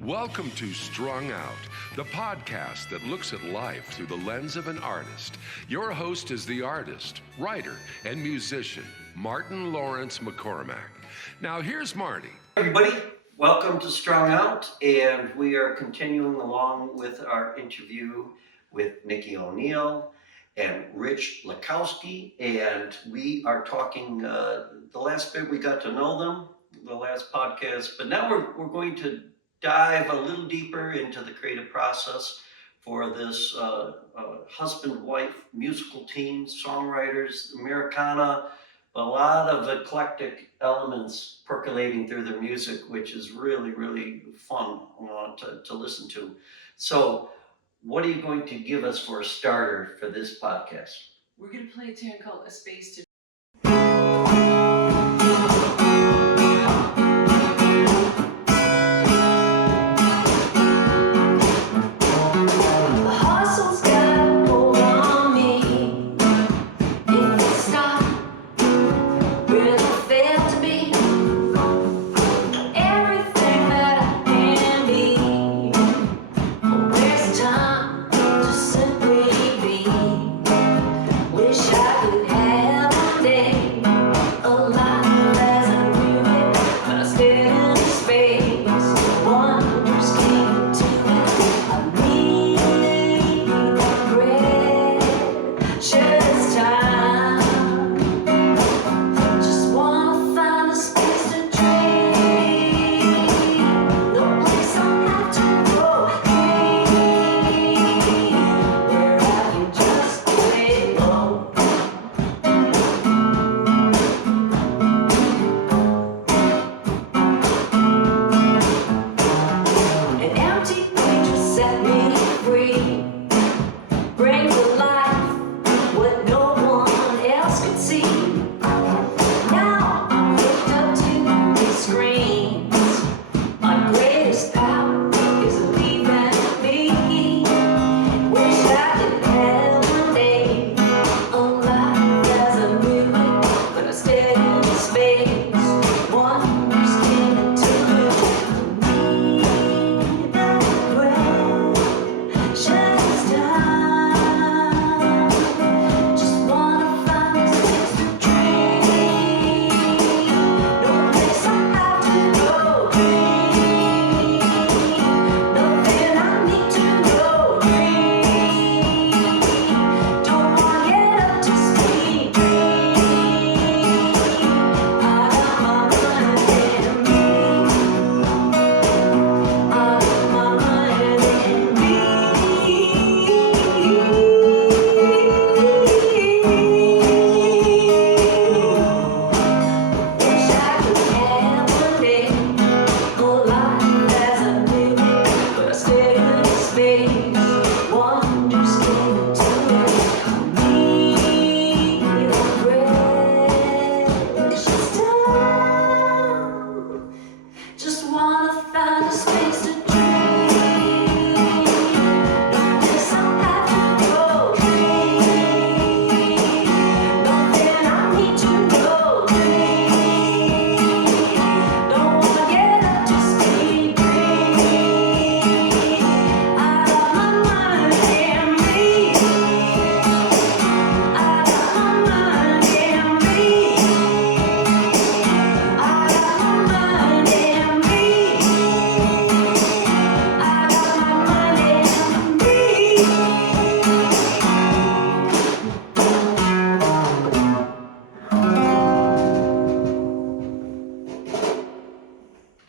Welcome to Strung Out, the podcast that looks at life through the lens of an artist. Your host is the artist, writer, and musician, Martin Lawrence McCormack. Now here's Marty. Everybody, welcome to Strung Out, and we are continuing along with our interview with Nikki O'Neill and Rich Lackowski, and we are talking, the last bit we got to know them, the last podcast, but now we're going to dive a little deeper into the creative process for this husband-wife musical team, songwriters, Americana, a lot of eclectic elements percolating through their music, which is really, really fun to listen to. So what are you going to give us for a starter for this podcast? We're going to play a tune called A Space to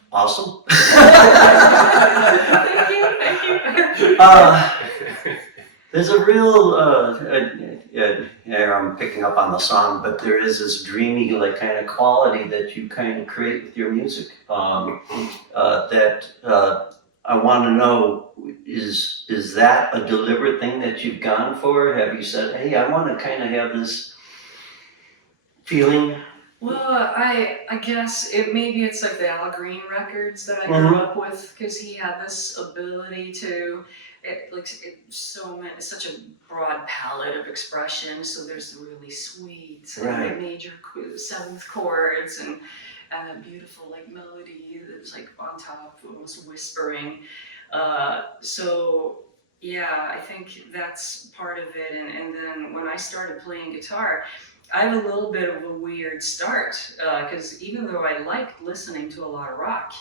Awesome. Thank you. There's a real, I'm picking up on the song, but there is this dreamy, like, kind of quality that you kind of create with your music. That I want to know, is that a deliberate thing that you've gone for? Have you said, hey, I want to kind of have this feeling? Well, I guess maybe it's like the Al Green records that I grew up with, because he had this ability to, such a broad palette of expression. So there's the really sweet, Right. major seventh chords, and and that beautiful like melody that's like on top, almost whispering. So yeah, I think that's part of it. And then when I started playing guitar, I have a little bit of a weird start, because even though I liked listening to a lot of rock,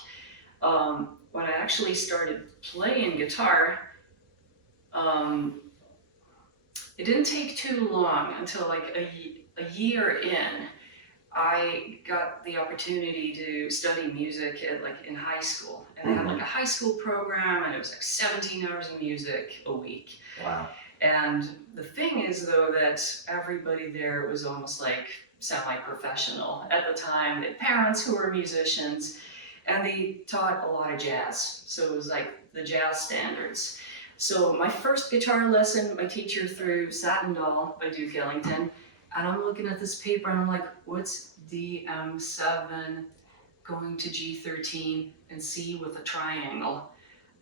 when I actually started playing guitar, it didn't take too long until like a year in, I got the opportunity to study music at, like in high school. And they had like a high school program, and it was like 17 hours of music a week. Wow. And the thing is though that everybody there was almost like semi-professional at the time. They had parents who were musicians, and they taught a lot of jazz. So it was like the jazz standards. So my first guitar lesson, my teacher threw Satin Doll by Duke Ellington, and I'm looking at this paper and I'm like, what's DM7 going to G13 and C with a triangle?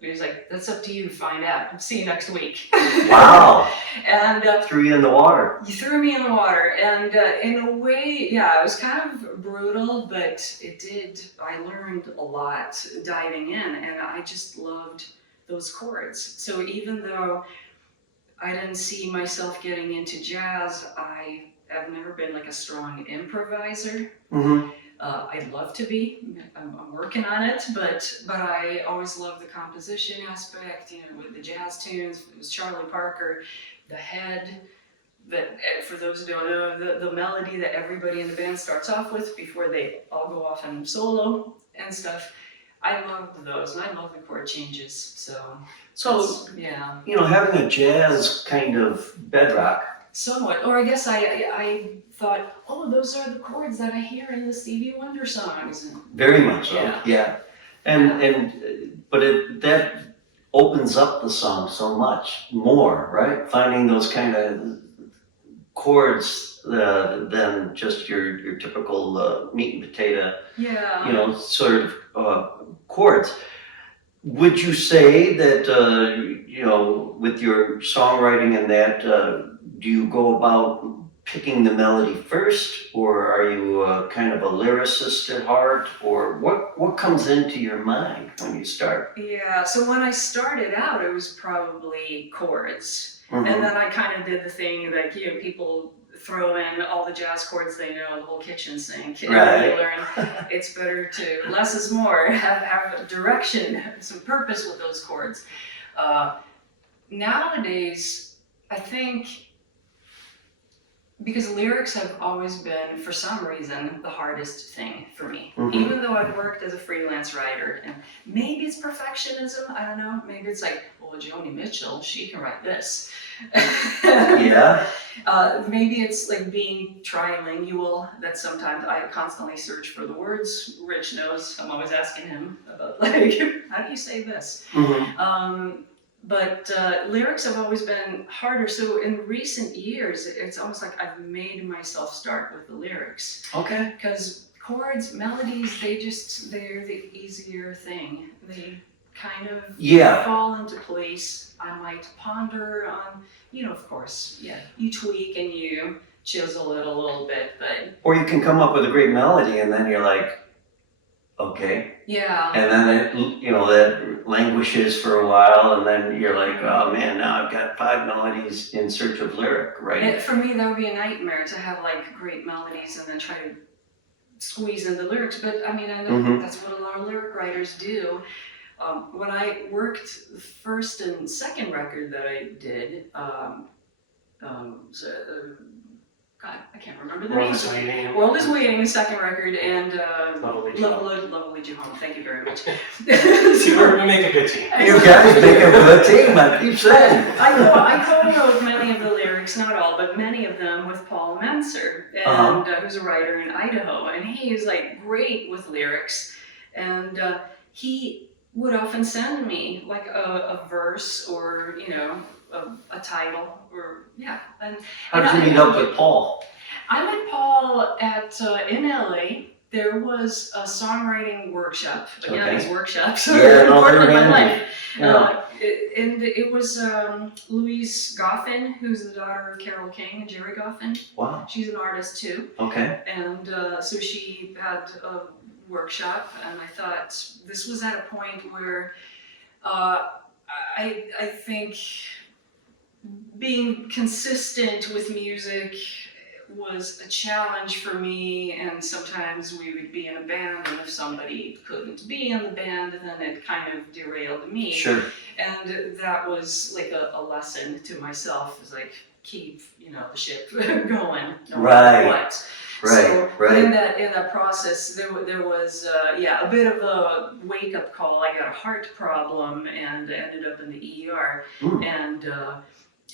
He was like, that's up to you to find out. See you next week. Wow. And Threw you in the water. you threw me in the water. And in a way, yeah, it was kind of brutal, but I learned a lot diving in, and I just loved those chords. So even though I didn't see myself getting into jazz, I have never been like a strong improviser. I'd love to be. I'm working on it, but I always loved the composition aspect. You know, with the jazz tunes, it was Charlie Parker, the head. That for those who don't know, the melody that everybody in the band starts off with before they all go off and solo and stuff. I loved those, and I love the chord changes. So yeah, you know, having a jazz kind of bedrock. somewhat. Or I guess I thought, oh, those are the chords that I hear in the Stevie Wonder songs. Very much so. Yeah. Yeah. But that opens up the song so much more, right? Finding those kind of chords than just your typical meat and potato, Yeah. you know, sort of chords. Would you say that, you know, with your songwriting and that, do you go about picking the melody first, or are you kind of a lyricist at heart, or what comes into your mind when you start? Yeah, so when I started out, it was probably chords. And then I kind of did the thing that, you know, people throw in all the jazz chords they know, the whole kitchen sink. And Right. you learn it's better to, less is more, have a direction, some purpose with those chords. Nowadays, I think, because lyrics have always been, for some reason, the hardest thing for me. Even though I've worked as a freelance writer, and maybe it's perfectionism, I don't know. Maybe it's like, well, Joni Mitchell, she can write this. Yeah. Maybe it's like being trilingual, that sometimes I constantly search for the words. Rich knows, I'm always asking him about, like, how do you say this? But lyrics have always been harder. So in recent years, it's almost like I've made myself start with the lyrics. Okay. Because chords, melodies, they're the easier thing. They kind of fall into place. I might ponder on, you know, of course, yeah, you tweak and you chisel it a little bit, but... Or you can come up with a great melody and then you're like, okay. Yeah. And then it, you know, that languishes for a while, and then you're like, oh man, now I've got 5 melodies in search of lyric, right? For me, that would be a nightmare to have like great melodies and then try to squeeze in the lyrics. But I mean, I know that's what a lot of lyric writers do. When I worked the first and second record that I did, God, I can't remember the name. World is Waiting, the second record, and Lovely Jehovah. Thank you very much. See, we make a good team. You guys make a good team, I keep saying. I co-wrote many of the lyrics, not all, but many of them with Paul Menser, and who's a writer in Idaho, and he is like great with lyrics, and he would often send me like a verse or, you know, a title, or and how did you meet up with Paul? I met Paul at in LA. There was a songwriting workshop. Again, these workshops are important in my life. And it was Louise Goffin, who's the daughter of Carole King and Jerry Goffin. Wow. She's an artist too. Okay. And so she had workshop, and I thought this was at a point where I think being consistent with music was a challenge for me, and sometimes we would be in a band, and if somebody couldn't be in the band, then it kind of derailed me. Sure. And that was like a lesson to myself, is like, keep, the ship going, no matter what. So in that process, there was a bit of a wake up call. I got a heart problem and ended up in the ER, and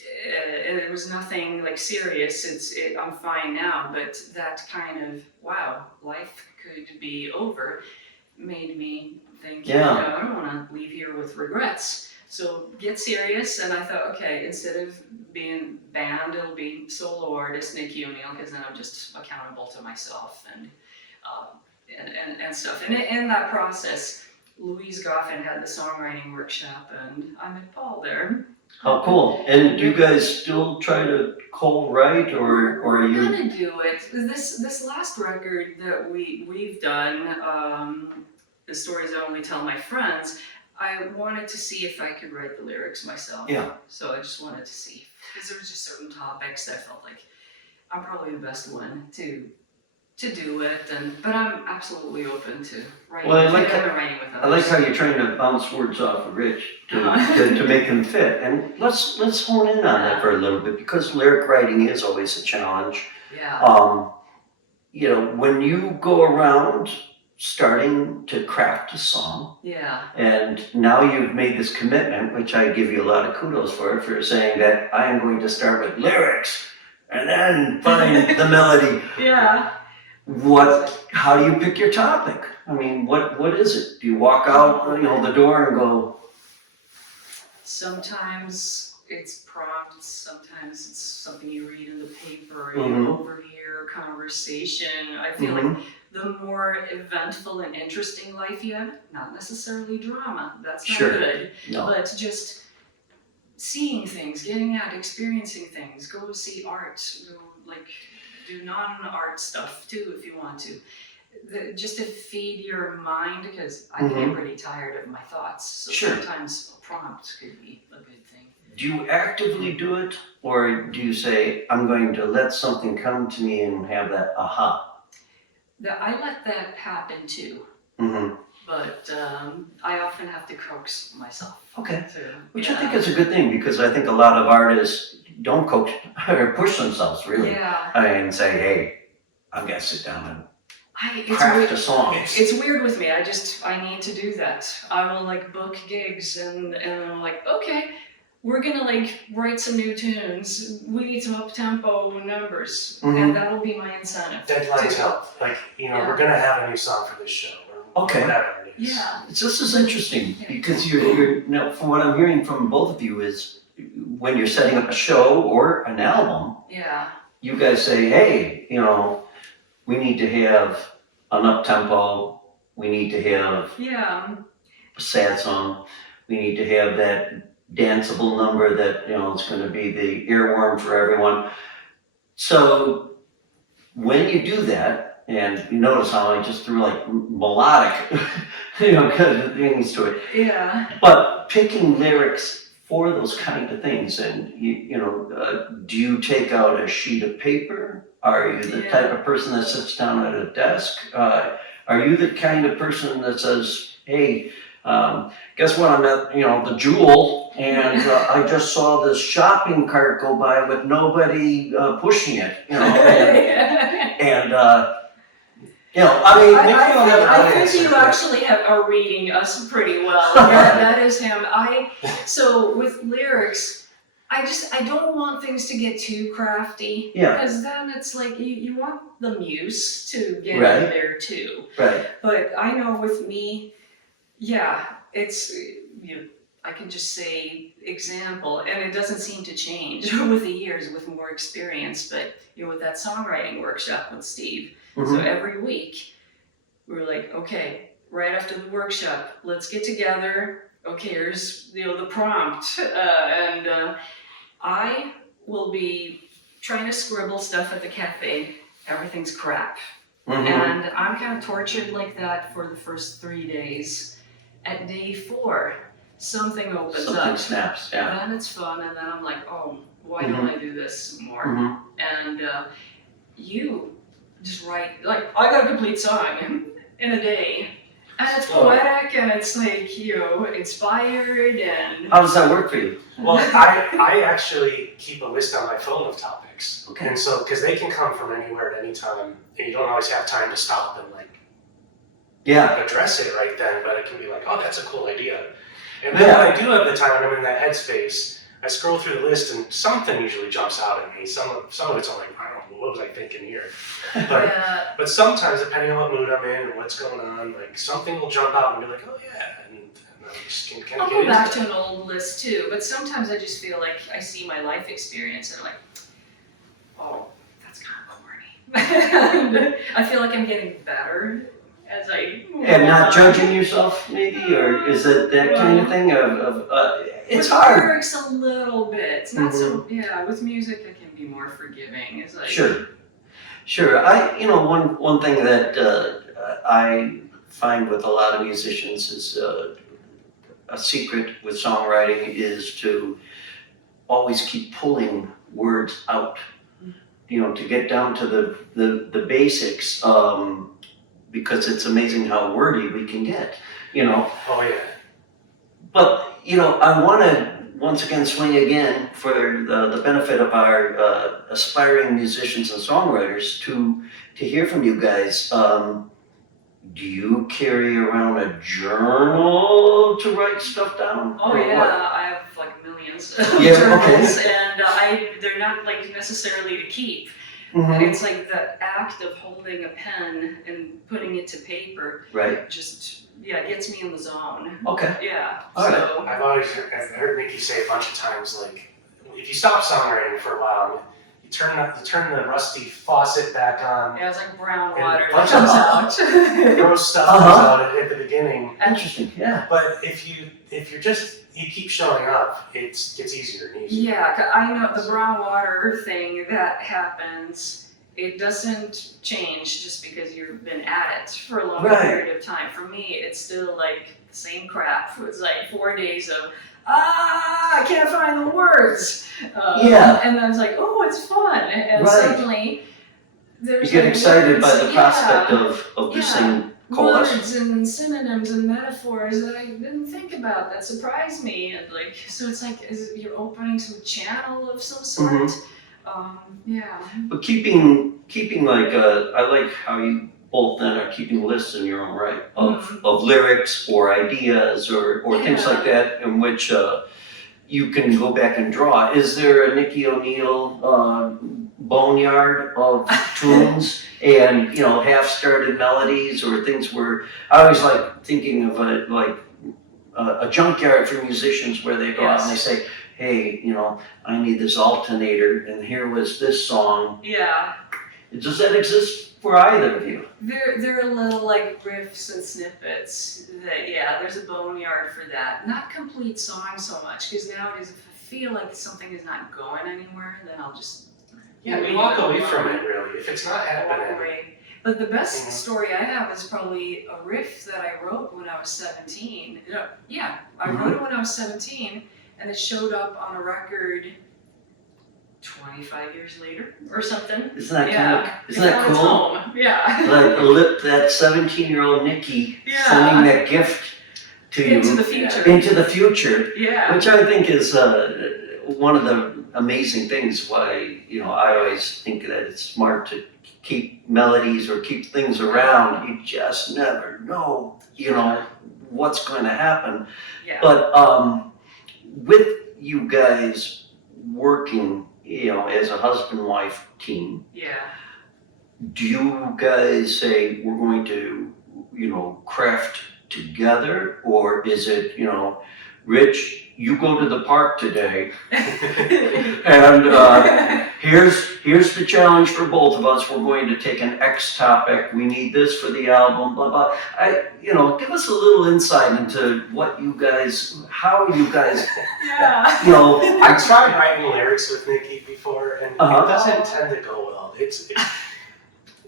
it was nothing like serious. I'm fine now, but that kind of life could be over made me think, I don't want to leave here with regrets. So get serious, and I thought, okay, instead of being band, it'll be solo artist Nikki O'Neill, because then I'm just accountable to myself and stuff. And in that process, Louise Goffin had the songwriting workshop, and I met Paul there. How cool! And do you guys still try to co-write, or are you? We're gonna do it. This last record that we've done, the stories I only tell my friends. I wanted to see if I could write the lyrics myself. Yeah. So I just wanted to see, because there was just certain topics that I felt like I'm probably the best one to do it, but I'm absolutely open to writing. Well, writing with others. I like how you're trying to bounce words off of Rich to make them fit. And let's hone in on that for a little bit, because lyric writing is always a challenge. Yeah. When you go around starting to craft a song, and now you've made this commitment, which I give you a lot of kudos for saying that I am going to start with lyrics and then find the melody. Yeah. How do you pick your topic? I mean, what is it? Do you walk out, the door and go? Sometimes it's prompts, sometimes it's something you read in the paper, you overhear a conversation. I feel like the more eventful and interesting life you have, not necessarily drama, that's not good, but just seeing things, getting out, experiencing things, go see art, do non-art stuff too if you want to. Just to feed your mind, because I get pretty tired of my thoughts, so sometimes a prompt could be a good thing. Do you actively do it, or do you say, I'm going to let something come to me and have that aha? I let that happen too, but I often have to coax myself. Okay, which I think is a good thing, because I think a lot of artists don't coax or push themselves really, and say, hey, I'm gonna sit down and craft a song. It's weird with me. I need to do that. I will book gigs and I'm like, okay, we're gonna write some new tunes. We need some up-tempo numbers, and that'll be my incentive. Deadlines help. We're gonna have a new song for this show, or whatever it is. Yeah. This is interesting, because you're from what I'm hearing from both of you is, when you're setting up a show or an album, you guys say, hey, we need to have an up-tempo, we need to have a sad song, we need to have that danceable number that, it's going to be the earworm for everyone. So when you do that, and you notice how I just threw melodic, kind of things to it. Yeah. But picking lyrics for those kind of things, and do you take out a sheet of paper? Are you the type of person that sits down at a desk? Are you the kind of person that says, hey, guess what, I'm at the Jewel, and I just saw this shopping cart go by with nobody pushing it, I think you actually are reading us pretty well. That is him. So with lyrics, I don't want things to get too crafty, because then it's you want the muse to get in there too. Right. But I know with me, it's I can just say example, and it doesn't seem to change with the years with more experience. But with that songwriting workshop with Steve, so every week we were like, okay, right after the workshop, let's get together. Okay, here's the prompt, and I will be trying to scribble stuff at the cafe. Everything's crap. And I'm kind of tortured like that for the first 3 days. At day 4, something opens up. Something snaps, yeah. Then it's fun, and then I'm like, oh, why don't I do this more? And you just write, like, I got a complete song in a day. And it's poetic, and it's like, you know, inspired, and... How does that work for you? Well, I actually keep a list on my phone of topics. Okay. And so, because they can come from anywhere at any time, and you don't always have time to stop and like address it right then, but it can be like, oh, that's a cool idea. And then when I do have the time and I'm in that headspace, I scroll through the list and something usually jumps out at me. Some of it's I'm like, I don't know, what was I thinking here? But sometimes, depending on what mood I'm in and what's going on, like something will jump out and be like, oh yeah, and I just can kind of I'll get go back into to an old list too, but sometimes I just feel like I see my life experience and I'm like, oh, that's kind of corny. And I feel like I'm getting better as I move And not on. judging yourself, maybe, or is it that kind of thing it's with hard. lyrics a little bit. It's not so, with music I can be more forgiving. It's like, Sure. One thing that I find with a lot of musicians is a secret with songwriting is to always keep pulling words out, to get down to the basics, because it's amazing how wordy we can get, Oh yeah. But, I want to once again swing again for the benefit of our aspiring musicians and songwriters to hear from you guys. Do you carry around a journal to write stuff down? oh or yeah, what? I have like millions of Yeah, journals, okay. and they're not like necessarily to keep. Mhm. It's like the act of holding a pen and putting it to paper Right. just gets me in the zone. Okay. Yeah. All right. So I've heard Nikki say a bunch of times, like, if you stop songwriting for a while, you turn the rusty faucet back on, it's like brown And water that bunch comes of- out. gross stuff comes out at the beginning. Interesting. Yeah. But if you keep showing up, it gets easier and easier. Yeah, 'cause I know the brown water thing that happens. It doesn't change just because you've been at it for a long Right. period of time. For me, it's still like the same crap. It's like 4 days of, I can't find the words. And then it's like, oh, it's fun. And Right. suddenly, there's You get like excited by words, the prospect of this thing coalescing. words and synonyms and metaphors that I didn't think about that surprised me, and like, so it's like you're opening some channel of some sort. But keeping like I like how you both then are keeping lists in your own right of lyrics or ideas or things like that in which you can go back and draw. Is there a Nikki O'Neill boneyard of tunes and half-started melodies or things where I always like thinking of a junkyard for musicians where they go out and they say, hey, I need this alternator, and here was this song. Yeah. Does that exist for either of you? There are little like riffs and snippets that, there's a boneyard for that. Not complete songs so much, because nowadays if I feel like something is not going anywhere, then I'll just we walk away from it really. If it's not walk happening. away. But the best story I have is probably a riff that I wrote when I was 17. I wrote it when I was 17, and it showed up on a record 25 years later or something. Isn't that It's that on its cool? home. Yeah. Like that 17-year-old Nikki sending that gift to you Into the future. into the future, Yeah. which I think is one of the amazing things why I always think that it's smart to keep melodies or keep things around. You just never know what's going to happen. Yeah. But with you guys working as a husband-wife team, do you guys say we're going to craft together, or is it Rich, you go to the park today, and here's the challenge for both of us. We're going to take an X topic. We need this for the album. Blah blah. Give us a little insight into how you guys. I've tried writing lyrics with Nikki before, and it doesn't tend to go well.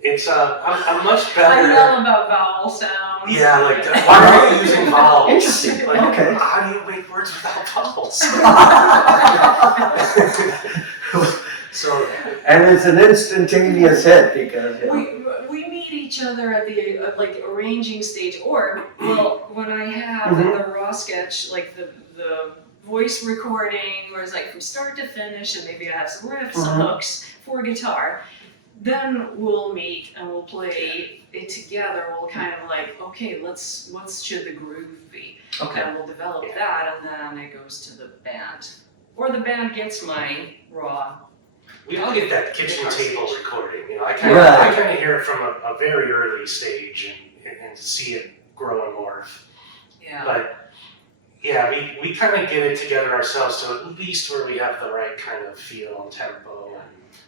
It's I'm much I better. know about vowel sounds. Yeah, like why are you using vowels? Interesting. Like, Okay. how do you make words without vowels? So, And it's an instantaneous hit because, you know. We meet each other at the like arranging stage, or well, when I have Mhm. the raw sketch, like the voice recording, where it's like from start to finish, and maybe I have some riffs, some Mhm. hooks for guitar. Then we'll meet and we'll play it together. We'll kind of like, okay, what should the groove be? Okay. And we'll develop that, and then it goes to the band, or the band gets my raw. we all get that kitchen table recording. You know, I Right. kind of hear it from a very early stage and see it grow and morph. Yeah. But yeah, we kind of get it together ourselves to at least where we have the right kind of feel and tempo.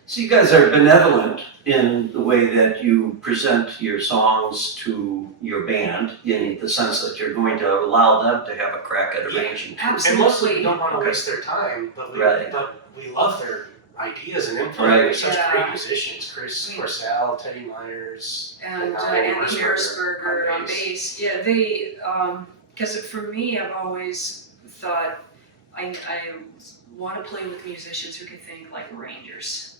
So you guys are benevolent in the way that you present your songs to your band, in the sense that you're going to allow them to have a crack at arranging. And mostly we don't want to Okay. waste their time, but Right. we love their ideas and input. Right. They're such Yeah. great musicians. Chris Corsell, Teddy Myers, And Andy Andy Mearsberger on bass. Yeah, they, because for me, I've always thought I want to play with musicians who can think like arrangers.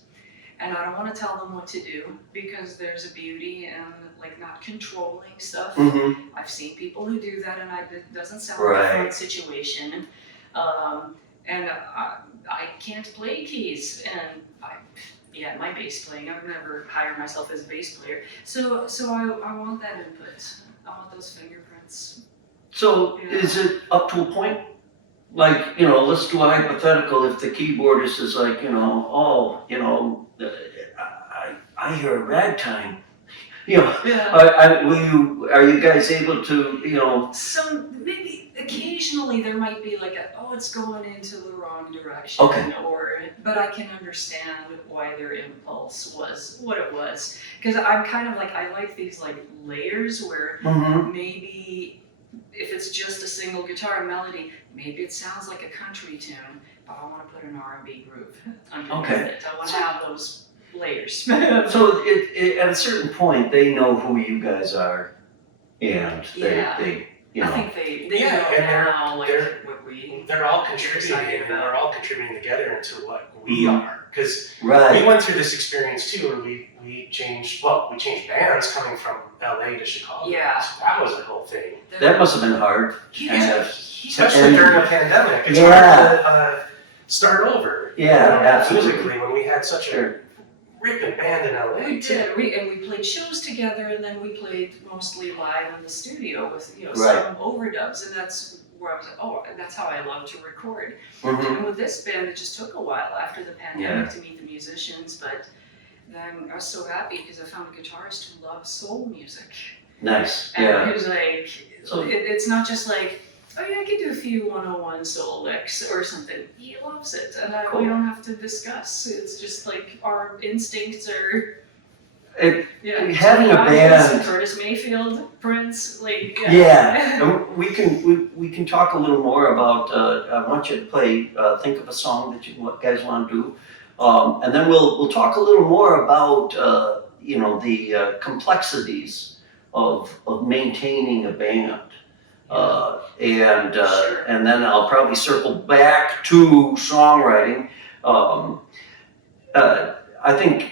And I don't want to tell them what to do, because there's a beauty in like not controlling stuff. Mm-hmm. I've seen people who do that, and it doesn't sound Right. like a fun situation. And I can't play keys, and my bass playing, I've never hired myself as a bass player. So I want that input. I want those fingerprints. So Yeah. is it up to a point? Like, you know, let's do a hypothetical. If the keyboardist is like, you know, oh, you know, I hear a ragtime. You know, Yeah. are you guys able to, you know? Maybe occasionally there might be like it's going into the wrong direction. Okay. But I can understand why their impulse was what it was. Because I'm kind of like, I like these like layers where Mm-hmm. maybe if it's just a single guitar melody, maybe it sounds like a country tune, but I want to put an R&B groove underneath Okay. it. I want to have those layers. So at a certain point, they know who you guys are, and Yeah. they you I know. think they Yeah, know and now like they're- what we. They're all excited contributing, and about. we're all contributing together into what we Mhm. are. Because Right. we went through this experience too, where we changed bands coming from LA to Chicago. Yeah. So that was a whole thing. That must have been hard. Yeah. Especially during a pandemic. It's Yeah. hard to start over. Yeah, absolutely. Musically, when we had such Sure. a ripping band in LA We too. did. We played shows together, and then we played mostly live in the studio with Right. some overdubs, and that's where I was like, and that's how I love to record. Mm-hmm. And with this band, it just took a while after the pandemic to meet the musicians, but then I was so happy because I found a guitarist who loves soul music, Nice. and Yeah. he was like, So- it's not just like, oh yeah, I could do a few 101 soul licks or something. He loves it, and Cool. we don't have to discuss. It's just like our instincts are. It, Yeah, having a band. Curtis Mayfield, Prince, like Yeah, and we can talk a little more about. I want you to play. Think of a song that you guys want to do, and then we'll talk a little more about the complexities of maintaining a band, Sure. and then I'll probably circle back to songwriting. I think.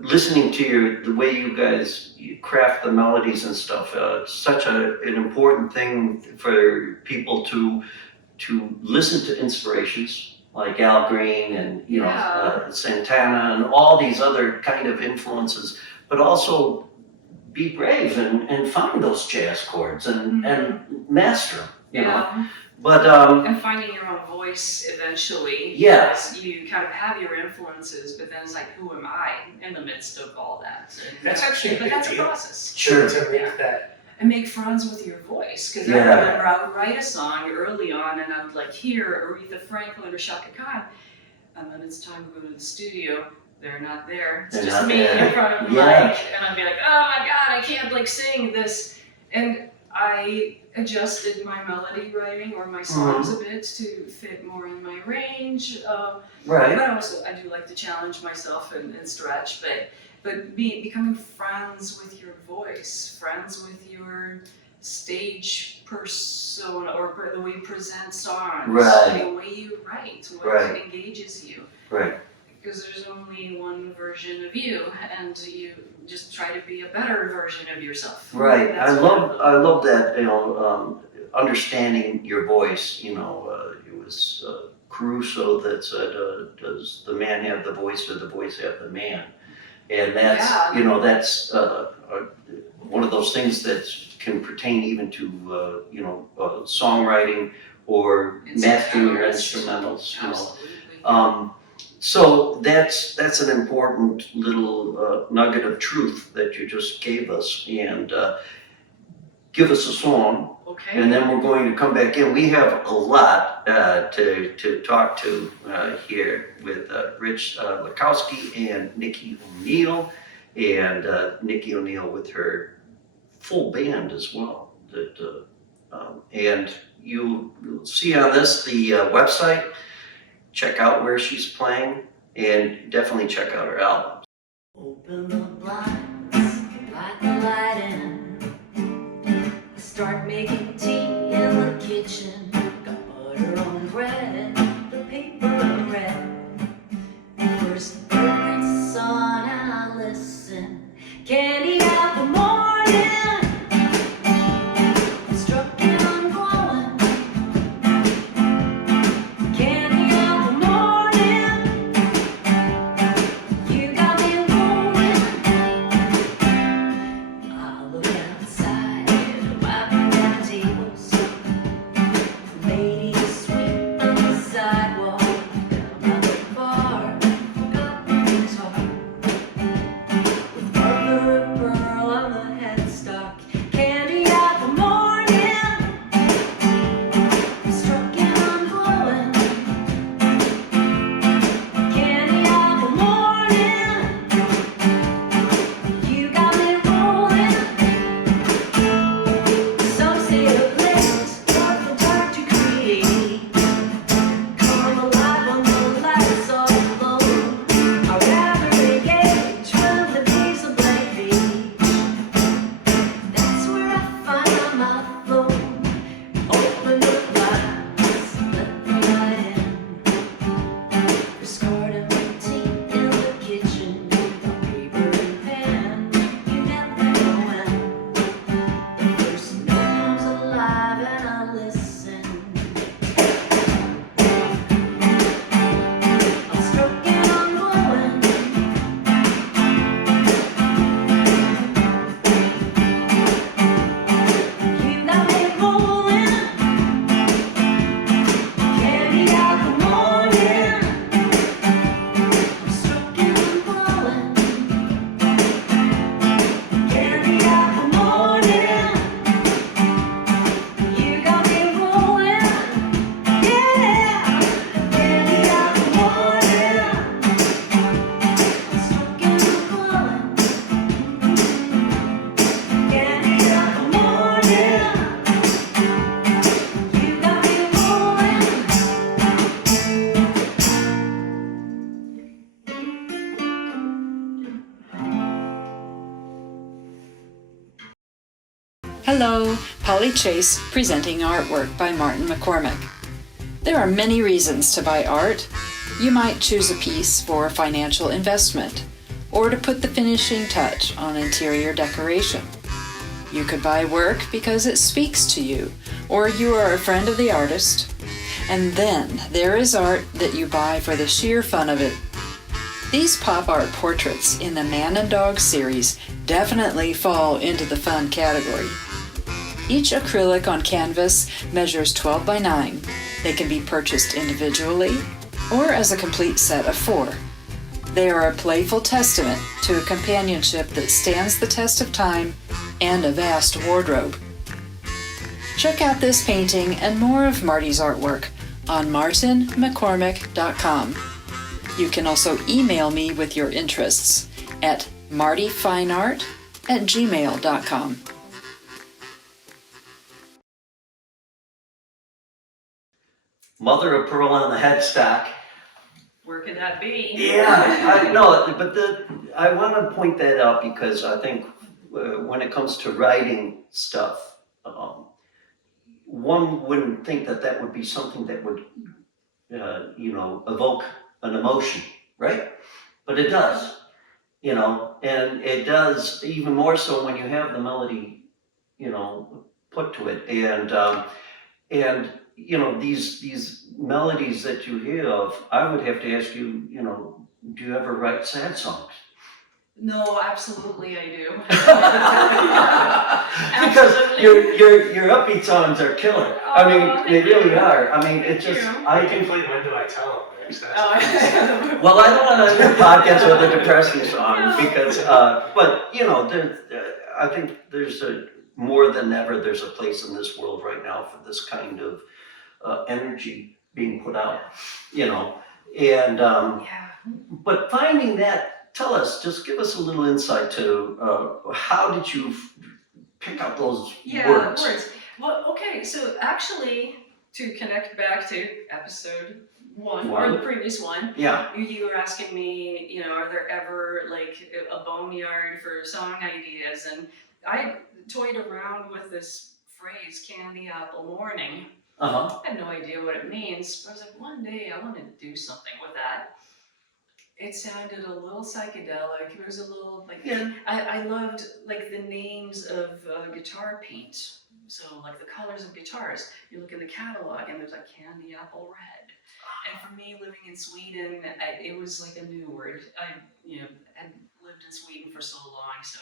Listening to the way you guys craft the melodies and stuff, it's such an important thing for people to listen to inspirations like Al Green and Santana and all these other kind of influences, but also be brave and find those jazz chords and master them. You know, Yeah. but And finding your own voice eventually. Yeah. because you kind of have your influences, but then it's like, who am I in the midst of all that? And, That's actually a but big that's deal. a process. Sure. To make Yeah. that. And make friends with your voice, because I Yeah. remember I would write a song early on, and I would like hear Aretha Franklin or Shaka Khan, and then it's time to go to the studio. They're not there. It's They're just not me there. in front of the Yeah. mic, and I'd be like, oh my god, I can't like sing this. And I adjusted my melody writing or my songs a bit to fit more in my range. right. But also, I do like to challenge myself and stretch. But but becoming friends with your voice, friends with your stage persona, or the way you present songs, Right. the way you write, what Right. engages you. Right. Because there's only one version of you, and you just try to be a better version of yourself. Right. That's I love that, understanding your voice, it was Caruso that said, does the man have the voice or the voice have the man? And that's, Yeah. that's one of those things that can pertain even to, songwriting or mastering your instrumentals, Absolutely. So that's an important little nugget of truth that you just gave us. And give us a song, Okay. and then we're going to come back in. We have a lot to talk to here with Rich Lackowski and Nikki O'Neill, and Nikki O'Neill with her full band as well. And you'll see on this the website. Check out where she's playing, and definitely check out her albums. Open the blinds, light the light in. Start making tea in the kitchen. Got butter on bread, the paper unread. First birds on and I listen. Candy apple morning. Struck and I'm glowing. Candy apple morning. You got me rolling. I look outside, wiping down tables. Ladies sweep on the sidewalk. Down by the bar, got the guitar. With mother of pearl on the headstock. Candy apple morning. Struck and I'm glowing. Candy apple morning. You got me rolling. Some say the blaze, but the dark to create. Come alive when the lights are low. I'd rather engage when the days are blank beach. That's where I find my flow. Open the blinds, let the light in. Discarding my tea in the kitchen, paper and pen. You never know when the first note comes alive and I listen. I'm stroking, I'm glowing. You got me rolling. Candy apple morning. I'm stroking, I'm glowing. Candy apple morning. You got me rolling. Yeah. Candy apple morning. I'm stroking, I'm glowing. Candy apple morning. You got me rolling. Hello, Polly Chase presenting artwork by Martin McCormick. There are many reasons to buy art. You might choose a piece for financial investment or to put the finishing touch on interior decoration. You could buy work because it speaks to you or you are a friend of the artist. And then there is art that you buy for the sheer fun of it. These pop art portraits in the Man and Dog series definitely fall into the fun category. Each acrylic on canvas measures 12 by 9. They can be purchased individually or as a complete set of 4. They are a playful testament to a companionship that stands the test of time and a vast wardrobe. Check out this painting and more of Marty's artwork on martinmccormick.com. You can also email me with your interests at martyfineart@gmail.com. Mother of pearl on the headstock. where could that be? Yeah, I know, but I want to point that out because I think when it comes to writing stuff, one wouldn't think that would be something that would, evoke an emotion, right? But it does, and it does even more so when you have the melody, put to it, and these melodies that you hear of, I would have to ask you, do you ever write sad songs? No, absolutely I do. Because Absolutely. your upbeat songs are killer. I mean, Oh, they thank really you. are. I mean, it Thank just, you. I I can. can play When Do I Tell Them next. That's Oh, Well, I don't want to do a podcast with a depressing song No. because, but I think there's more than ever, there's a place in this world right now for this kind of energy being put out, and yeah. but finding that, just give us a little insight to how did you pick out those Yeah, words? Well, okay, so actually, to connect back to episode one or One. the previous one, Yeah. you were asking me, are there ever like a boneyard for song ideas? And I toyed around with this phrase, candy apple morning. Uh-huh. I had no idea what it means, but I was like, one day I want to do something with that. It sounded a little psychedelic. It was a little like Yeah. I loved like the names of guitar paint. So like the colors of guitars. You look in the catalog and there's like candy apple red. And for me, living in Sweden, it was like a new word. I had lived in Sweden for so long, so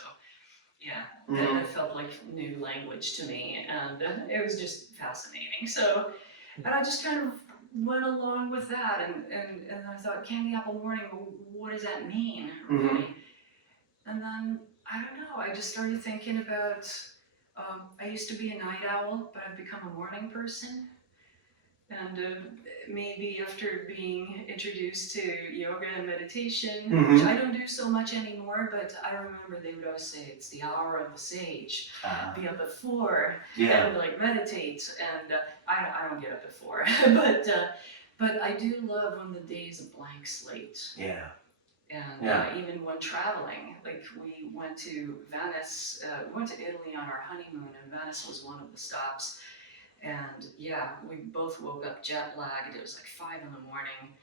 yeah, that felt like new language to me, and it was just fascinating. So, and I just kind of went along with that, and I thought, candy apple morning, what does that mean, really? And then, I don't know, I just started thinking about, I used to be a night owl, but I've become a morning person. And maybe after being introduced to yoga and meditation, which I don't do so much anymore, but I remember they would always say it's the hour of the sage. Be up at 4 and like meditate, and I don't get up at 4, but I do love when the day is a blank slate. Yeah. And even when traveling, like we went to Venice, we went to Italy on our honeymoon, and Venice was one of the stops. And yeah, we both woke up jet lagged. It was like 5 in the morning.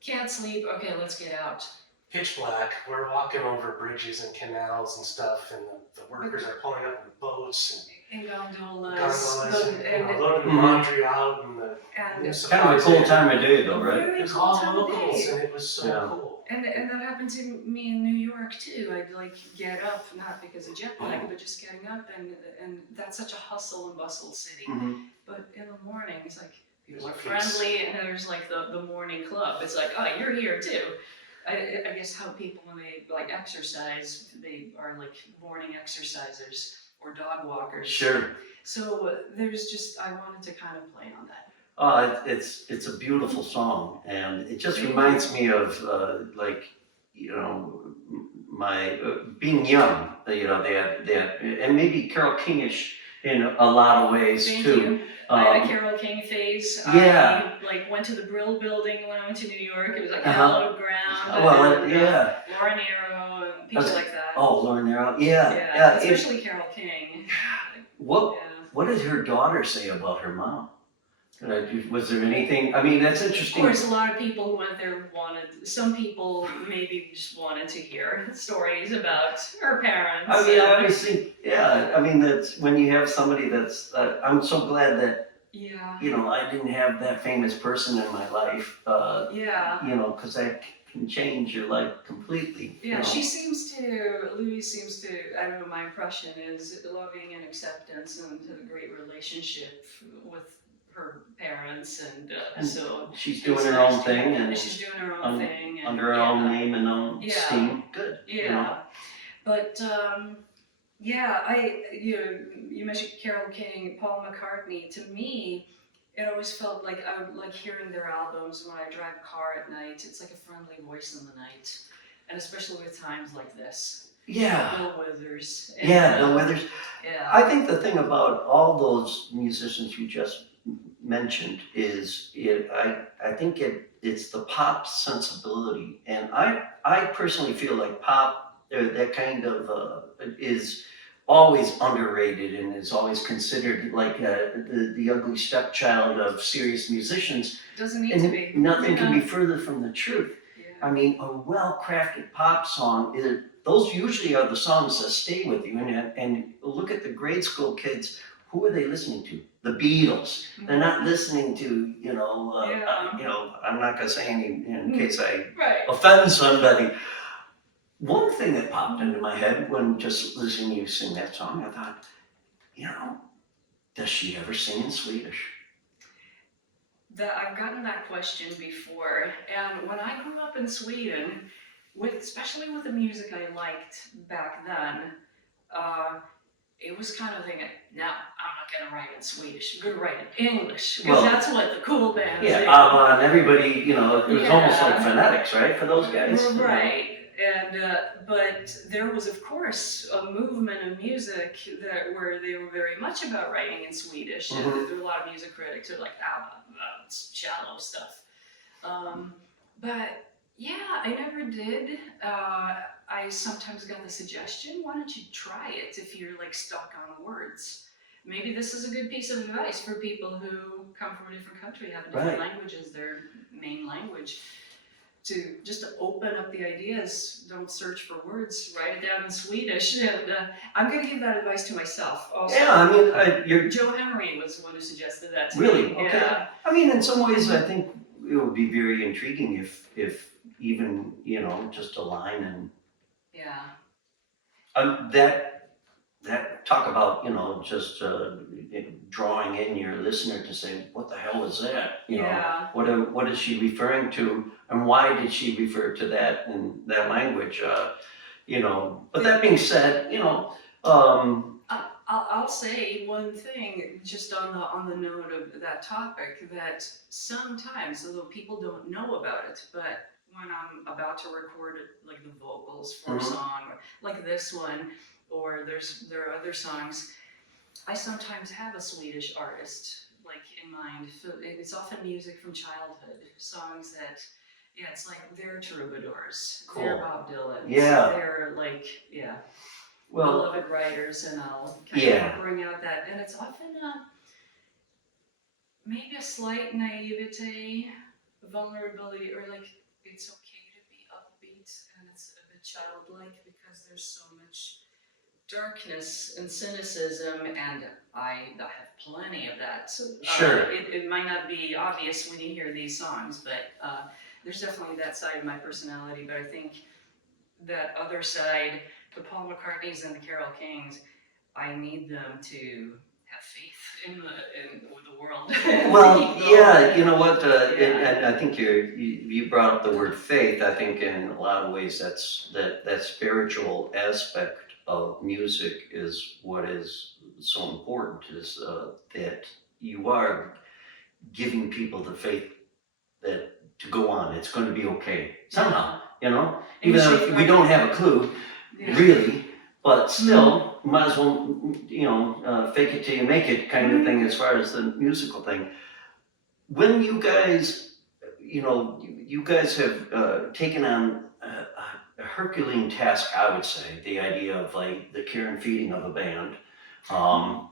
Can't sleep. Okay, let's get out. pitch black. We're walking over bridges and canals and stuff, and the workers are pulling up in boats And gondolas. gondolas and loading Mhm. laundry out and the And It's kind of a cool time of day though, right? very It was cool all time of locals, day. and it was so cool. And that happened to me in New York too. I'd like get up, not because of jet lag, but just getting up, and that's such a hustle and bustle city. Mhm. But in the morning, it's like people are There's peace. friendly, and there's like the morning club. It's like, oh, you're here too. I guess how people when they like exercise, they are like morning exercisers or dog walkers. Sure. So there's just I wanted to kind of play on that. It's a beautiful song, and it just Thank reminds me of my being young. They had, and maybe Carole Kingish in a lot of ways Thank too. you. I had a Carole King phase. Yeah. I like went to the Brill Building when I went to New York. It was like Uh-huh. hallowed ground. Well, and, yeah. Laura Nyro and people Okay. like that. Oh, Lauren Arrow. Yeah. Especially Carole King. What Yeah. What did her daughter say about her mom? Was there anything? I mean, that's Of interesting. course, a lot of people who went there wanted. Some people maybe just wanted to hear stories about her parents. I mean, obviously, yeah. I mean, that's when you have somebody that's. I'm so glad that Yeah. I didn't have that famous person in my life. Yeah. Because that can change your life completely. Yeah, Louise seems to, I don't know, my impression is loving and acceptance and had a great relationship with her parents, and so. She's doing her own thing, and she's doing her own thing. And, under her own name and own Yeah. steam. Good. Yeah. But, you mentioned Carole King, Paul McCartney. To me, it always felt like I would like hearing their albums when I drive a car at night. It's like a friendly voice in the night, and especially with times like this. Yeah. Bill Withers. Yeah, Bill Withers. Yeah. I think the thing about all those musicians you just mentioned is I think it's the pop sensibility, and I personally feel like pop that kind of is always underrated and is always considered like the ugly stepchild of serious musicians. Doesn't need And to be. nothing can be further from the truth. Yeah. I mean, a well-crafted pop song those usually are the songs that stay with you. And look at the grade school kids. Who are they listening to? The Beatles. They're not listening to, Yeah. I'm not gonna say any in case I Right. offend somebody. One thing that popped into my head when just listening to you sing that song, I thought, does she ever sing in Swedish? I've gotten that question before, and when I grew up in Sweden, especially with the music I liked back then, it was kind of thinking, no, I'm not gonna write in Swedish. I'm gonna write in English because Well, that's what the cool bands do. Yeah, and everybody, it was almost like Yeah. phonetics, right, for those guys? Right. And but there was, of course, a movement of music where they were very much about writing in Swedish. Mhm. And there were a lot of music critics who were like, it's shallow stuff. But yeah, I never did. I sometimes got the suggestion, why don't you try it if you're like stuck on words? Maybe this is a good piece of advice for people who come from a different country, have different Right. language as their main language. To open up the ideas, don't search for words, write it down in Swedish. And I'm going to give that advice to myself also. Yeah, I mean, you're Joe Henry was the one who suggested that to really, me. okay. Yeah. I mean, in some ways, I think it would be very intriguing if even, just a line and Yeah. that talk about, just drawing in your listener to say, what the hell was that? Yeah. What is she referring to, and why did she refer to that in that language? But that being said, I'll say one thing just on the note of that topic, that sometimes, although people don't know about it, but when I'm about to record like the vocals for a Mhm. song, like this one, or there are other songs, I sometimes have a Swedish artist like in mind. So it's often music from childhood, songs that, it's like they're troubadours, they're Cool. Bob Dylan, Yeah. they're like, well, beloved writers, and I'll kind Yeah. of bring out that, and it's often maybe a slight naivete, vulnerability, or like it's okay to be upbeat and it's a bit childlike because there's so much darkness and cynicism, and I have plenty of that. So, Sure. It might not be obvious when you hear these songs, but there's definitely that side of my personality. But I think that other side, the Paul McCartneys and the Carole Kings, I need them to have faith in the world. Well, yeah, you know what, Yeah. and I think you brought up the word faith. I think in a lot of ways that spiritual aspect of music is what is so important, is that you are giving people the faith that to go on, it's going to be okay somehow, even though we don't have a clue, Yeah. really, but still, might as well, fake it till you make it kind of thing as far as the musical thing. When you guys, you guys have taken on a Herculean task, I would say, the idea of like the care and feeding of a band, when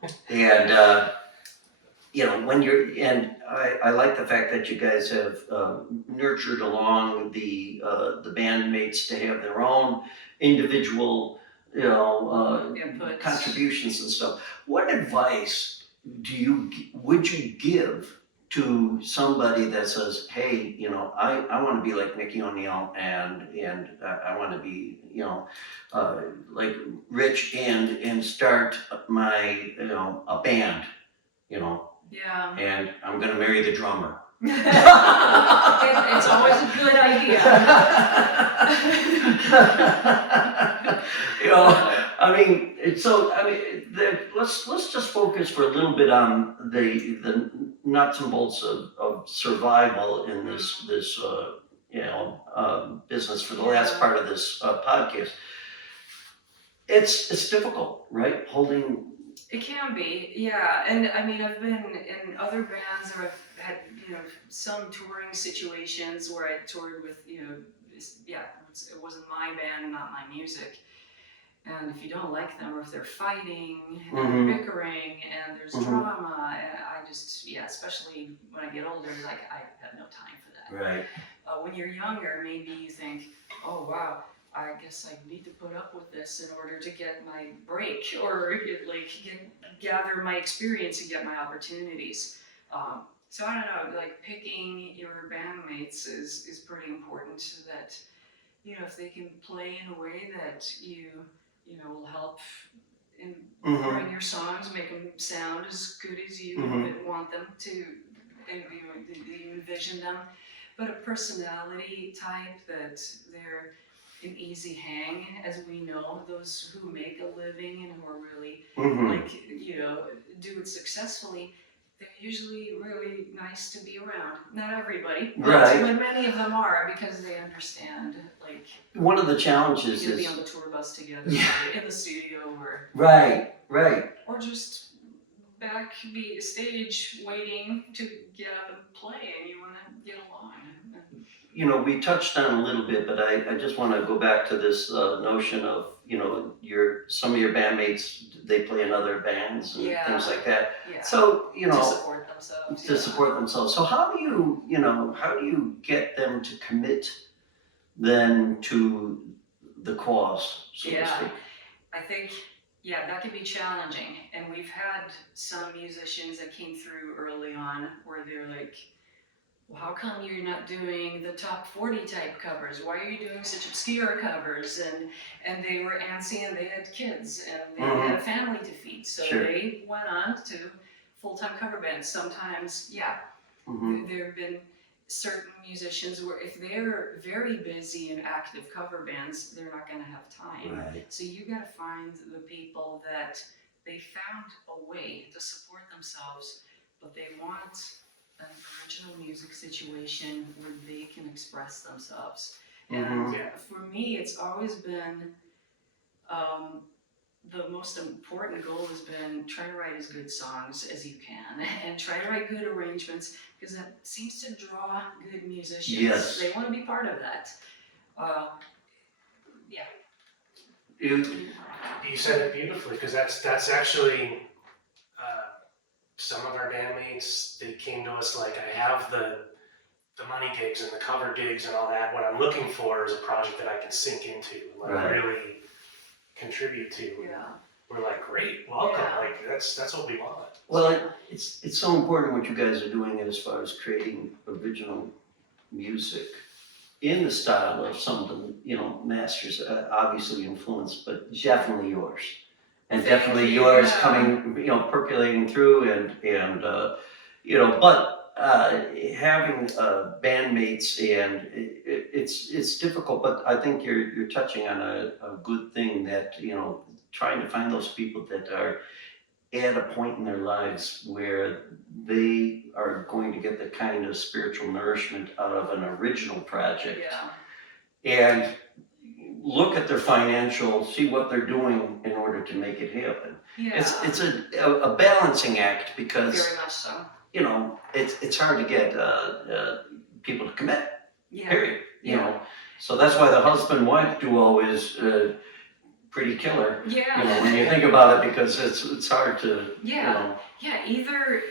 and I like the fact that you guys have nurtured along the bandmates to have their own individual, Inputs. contributions and stuff. What advice would you give to somebody that says, hey, I want to be like Nikki O'Neill, and I want to be, like Rich, and start my, a band, Yeah. and I'm gonna marry the drummer. It's always a good idea. Let's just focus for a little bit on the nuts and bolts of survival in this business for the last part of this podcast. It's difficult, right? Holding It can be, yeah. And I mean, I've been in other bands, or I've had, some touring situations where I toured with, it wasn't my band, not my music. And if you don't like them, or if they're fighting and Mhm. bickering and there's Mhm. drama, and I just, especially when I get older, like I have no time for that. Right. When you're younger, maybe you think, oh wow, I guess I need to put up with this in order to get my break, or gather my experience and get my opportunities. So I don't know, like picking your bandmates is pretty important, so that if they can play in a way that will help in Mhm. write your songs, make them sound as good as you Mhm. want them to, and you envision them, but a personality type that they're an easy hang, as we know, those who make a living and who are really Mhm. do it successfully. They're usually really nice to be around. Not everybody, Right. but many of them are, because they understand, like, One of the we challenges could be is on the tour bus together, Yeah. or in the studio, right. or just back stage waiting to get up and play, and you want to get along. We touched on a little bit, but I just want to go back to this notion of, some of your bandmates, they play in other bands and Yeah. things like that. Yeah. So, To support themselves. to support themselves. So how do you get them to commit then to the cause, so to Yeah. speak? I think, that can be challenging. And we've had some musicians that came through early on where they're like, well, how come you're not doing the top 40 type covers? Why are you doing such obscure covers? And they were antsy, and they had kids, and they had a family to feed. So Sure. they went on to full-time cover bands. Sometimes, Mhm. there have been certain musicians where if they're very busy in active cover bands, they're not going to have time. Right. So you got to find the people that they found a way to support themselves, but they want an original music situation where they can express themselves. And for me, it's always been the most important goal has been try to write as good songs as you can, and try to write good arrangements, because that seems to draw good musicians. Yes. They want to be part of that. You said it beautifully, because that's actually some of our bandmates. They came to us like, I have the money gigs and the cover gigs and all that. What I'm looking for is a project that I can sink into and Right. really contribute to. Yeah. We're like, great, welcome. Yeah. Like that's what we want. Well, it's so important what you guys are doing as far as creating original music in the style of some of the masters, obviously influenced, but definitely yours, and Thank definitely you, yours yeah. coming percolating through, and but having bandmates, and it's difficult, but I think you're touching on a good thing, that trying to find those people that are at a point in their lives where they are going to get the kind of spiritual nourishment out of an original project, and look at their financial, see what they're doing in order to make it happen. It's a balancing act, because Very much so. it's hard to get people to commit. Yeah. Period. So that's why the husband-wife duo is pretty killer. Yeah. When you think about it, because it's hard to. Yeah. Yeah. Either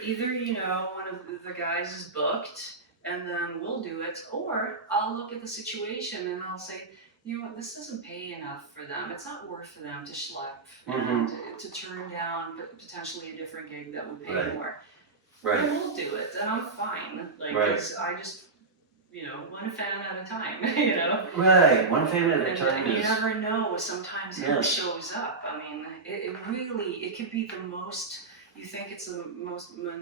one of the guys is booked, and then we'll do it, or I'll look at the situation and I'll say, this doesn't pay enough for them. It's not worth for them to schlep and to turn down potentially a different gig that would pay more. Right. And we'll do it, and I'm fine. Cause I just, one fan at a time, Right, one fan at a And time you is. never know sometimes who Yes. shows up. I mean, it really, it could be the most, you think it's the most low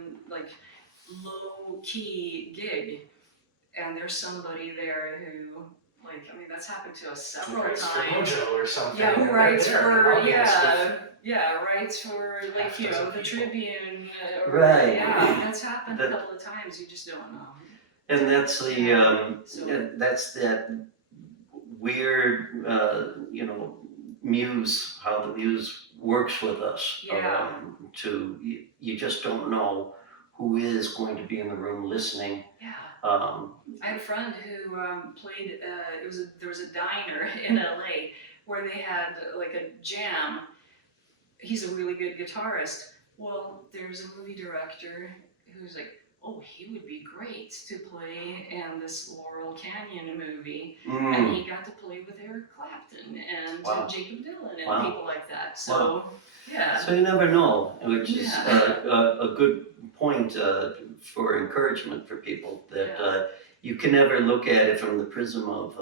key gig, and there's somebody there who, that's happened to us several Writes for times. Mojo or something. Yeah, who and writes they're there, for, and audience with writes for, half dozen the people. Tribune. Right. Yeah, that's happened a That- couple of times, you just don't know. And that's the So- that's that weird muse, how the muse works with us. Yeah. You just don't know who is going to be in the room listening. Yeah. Um, I had a friend who played. There was a diner in LA where they had like a jam. He's a really good guitarist. Well, there's a movie director who's like, oh, he would be great to play in this Laurel Canyon movie. And he got to play with Eric Clapton and Wow. Jacob Dylan and Wow. people like that. So, yeah. So you never know, which is Yeah. a good point for encouragement for people, that you can never look at it from the prism of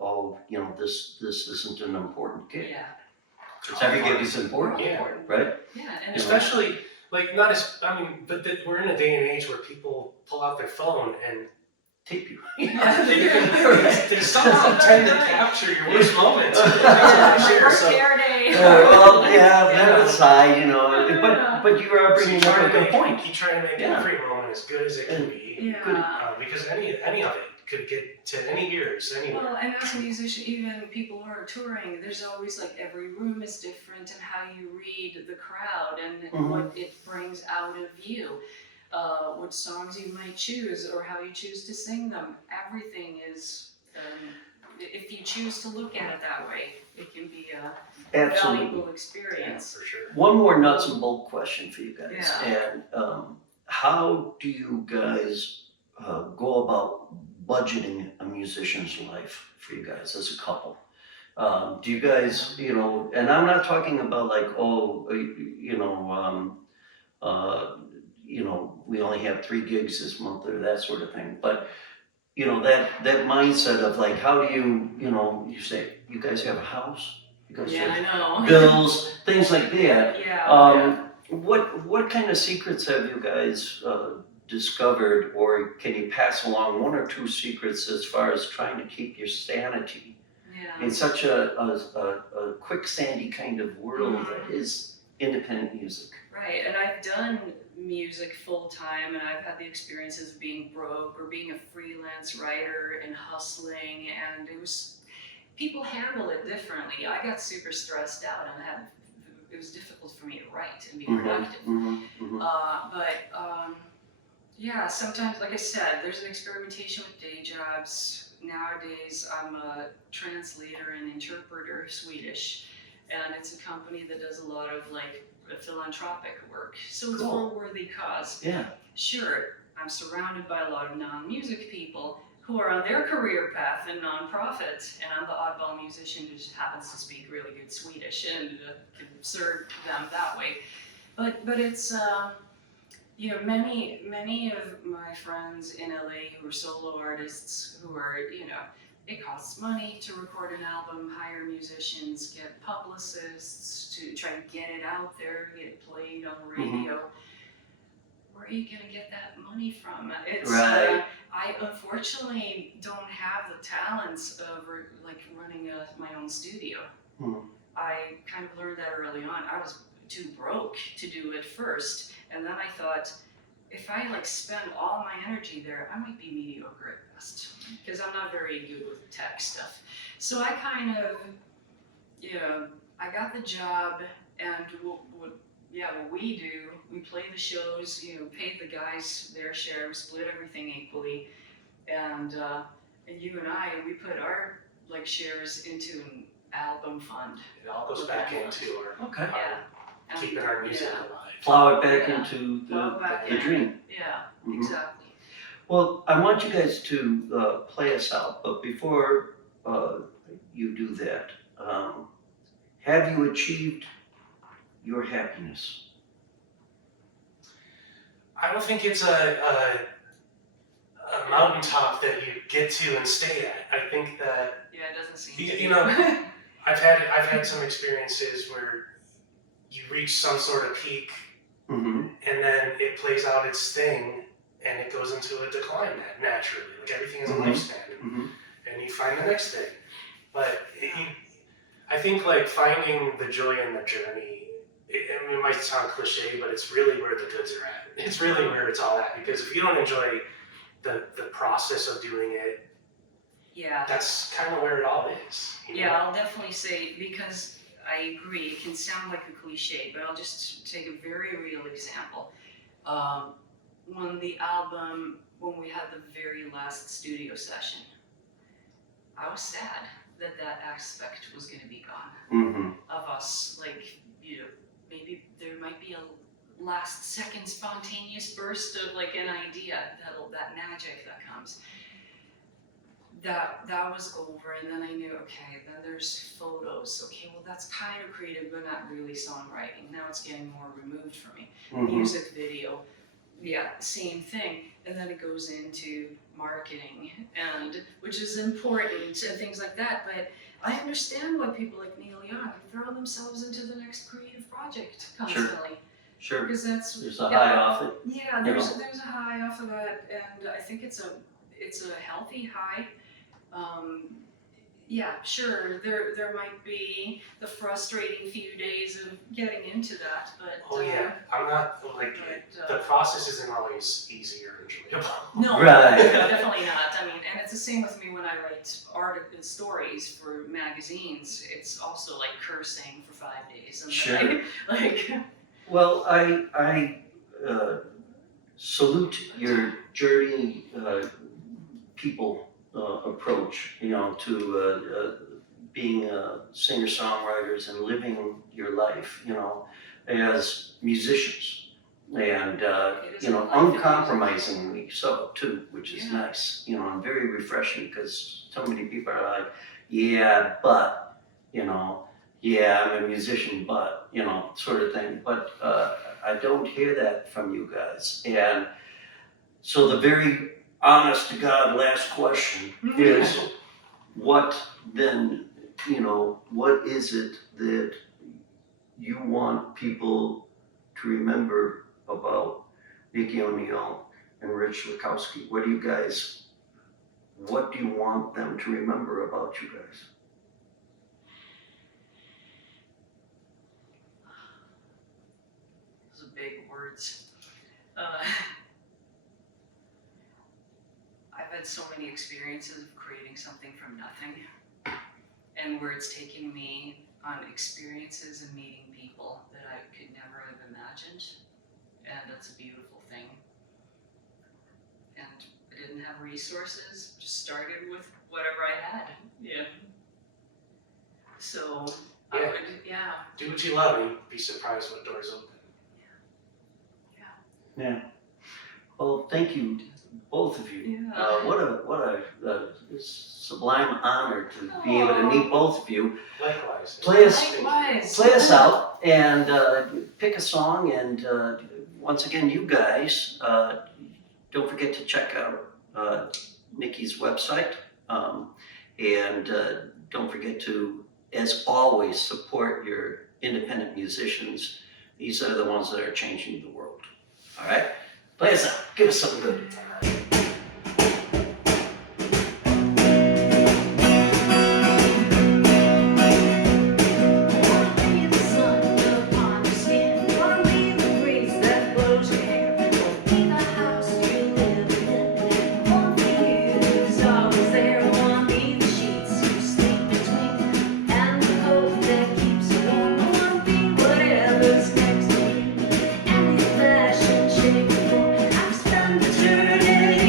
oh, you know, this isn't an important gig. Yeah. Every gig is We're all important, Yeah. important. right? Yeah. And Especially, like, not as, I mean, but we're in a day and age where people pull out their phone and Tape you. Yeah. they somehow tend to capture your worst moments. Yeah, my Share, worst so- hair day. Well, yeah, Yeah. that aside, you know, Yeah. but you are So you bringing up try a to good make point. you try to make Yeah. every moment as good as it can be, Yeah. because any of it could get to any ears anywhere. Well, and as a musician, even people who are touring, there's always like every room is different and how you read the crowd and Mhm. what it brings out of you. What songs you might choose or how you choose to sing them. Everything is, if you choose to look at it that way, it can be a Absolutely. valuable Yeah, experience. for sure. One more nuts and bolt question for you guys. Yeah. And how do you guys go about budgeting a musician's life for you guys as a couple? Do you guys, you know, and I'm not talking about like, oh, we only have 3 gigs this month or that sort of thing. But, you know, that mindset of like, how do you, you know, you say, you guys have a house? You guys Yeah, have I know. bills, things like that. Yeah. What kind of secrets have you guys discovered, or can you pass along 1 or 2 secrets as far as trying to keep your sanity Yeah. in such a quicksandy kind of world Mhm. that is independent music? Right, and I've done music full time, and I've had the experiences of being broke or being a freelance writer and hustling, and people handle it differently. I got super stressed out, and it was difficult for me to write and be productive. Yeah, sometimes, like I said, there's an experimentation with day jobs. Nowadays, I'm a translator and interpreter, Swedish, and it's a company that does a lot of like philanthropic work. So it's Cool. for a worthy cause. Yeah. Sure, I'm surrounded by a lot of non-music people who are on their career path in nonprofit, and I'm the oddball musician who just happens to speak really good Swedish and can serve them that way. But it's many of my friends in LA who are solo artists who are, it costs money to record an album, hire musicians, get publicists to try to get it out there, get it played on the radio. Where are you gonna get that money from? It's Right. I unfortunately don't have the talents of running my own studio. I kind of learned that early on. I was too broke to do it first, and then I thought, if I spend all my energy there, I might be mediocre at best because I'm not very good with tech stuff. So I kind of, I got the job, and what we do, we play the shows, pay the guys their share, we split everything equally, and you and I, we put our shares into an album fund. It all goes back into our, Okay. Yeah. keeping our music Yeah. alive. Plow it back Yeah. into Plow it back the in. dream. Yeah, Mhm. exactly. Well, I want you guys to play us out, but before you do that, have you achieved your happiness? I don't think it's a mountaintop that you get to and stay at. I think that Yeah, it doesn't seem You- to you be. know, I've had some experiences where you reach some sort of peak Mm-hmm. and then it plays out its thing and it goes into a decline naturally. Like everything is a Mhm. lifespan, Mm-hmm. and you find the next thing. But I think finding the joy in the journey. It might sound cliche, but it's really where the goods are at. It's really where it's all at, because if you don't enjoy the process of doing it, Yeah. that's kind of where it all is. Yeah, I'll definitely say, because I agree, it can sound like a cliche, but I'll just take a very real example. When the album, when we had the very last studio session, I was sad that that aspect was going to be gone. Of us, like, you know, maybe there might be a last second spontaneous burst of like an idea, that magic that comes. That was over, and then I knew, okay, then there's photos. Okay, well that's kind of creative, but not really songwriting. Now it's getting more removed for me. Music video, yeah, same thing. And then it goes into marketing, and which is important and things like that. But I understand why people like Neil Young throw themselves into the next creative project constantly. Sure. Because There's a high off it. Yeah, there's a high off of that, and I think it's a healthy high. Yeah, sure, there might be the frustrating few days of getting into that, but I'm not like the process isn't always easy or enjoyable. No, Right. definitely not. I mean, and it's the same with me when I write art and stories for magazines. It's also like cursing for 5 days. And Sure. like Well, I salute your journey people approach, you know, to being singer-songwriters and living your life, you know, as musicians, and you know, uncompromisingly so too, which is nice, you know, and very refreshing, because so many people are like, yeah, but, you know, yeah, I'm a musician, but, you know, sort of thing. But I don't hear that from you guys. And so the very honest to God last question is, what then, you know, what is it that you want people to remember about Nikki O'Neill and Rich Lackowski? What do you want them to remember about you guys? those are big words. I've had so many experiences of creating something from nothing, and where it's taken me on experiences and meeting people that I could never have imagined, and that's a beautiful thing. And I didn't have resources, just started with whatever I had. Yeah. So I would, Do what you love and you'd be surprised what doors open. Yeah. Well, thank you, both of you. Yeah. What a sublime honor to be able to meet both of you. Likewise. Play us out and pick a song. And once again, you guys, don't forget to check out Nikki's website. And don't forget to, as always, support your independent musicians. These are the ones that are changing the world. All right? Play us out. Give us something good. Turn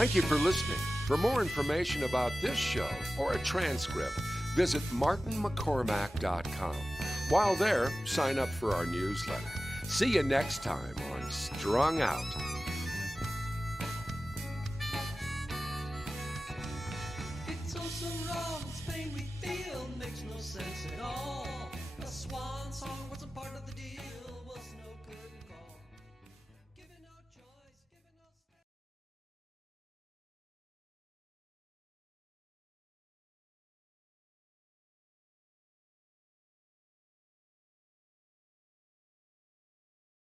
Thank you for listening. For more information about this show or a transcript, visit martinmccormack.com. While there, sign up for our newsletter. See you next time on Strung Out.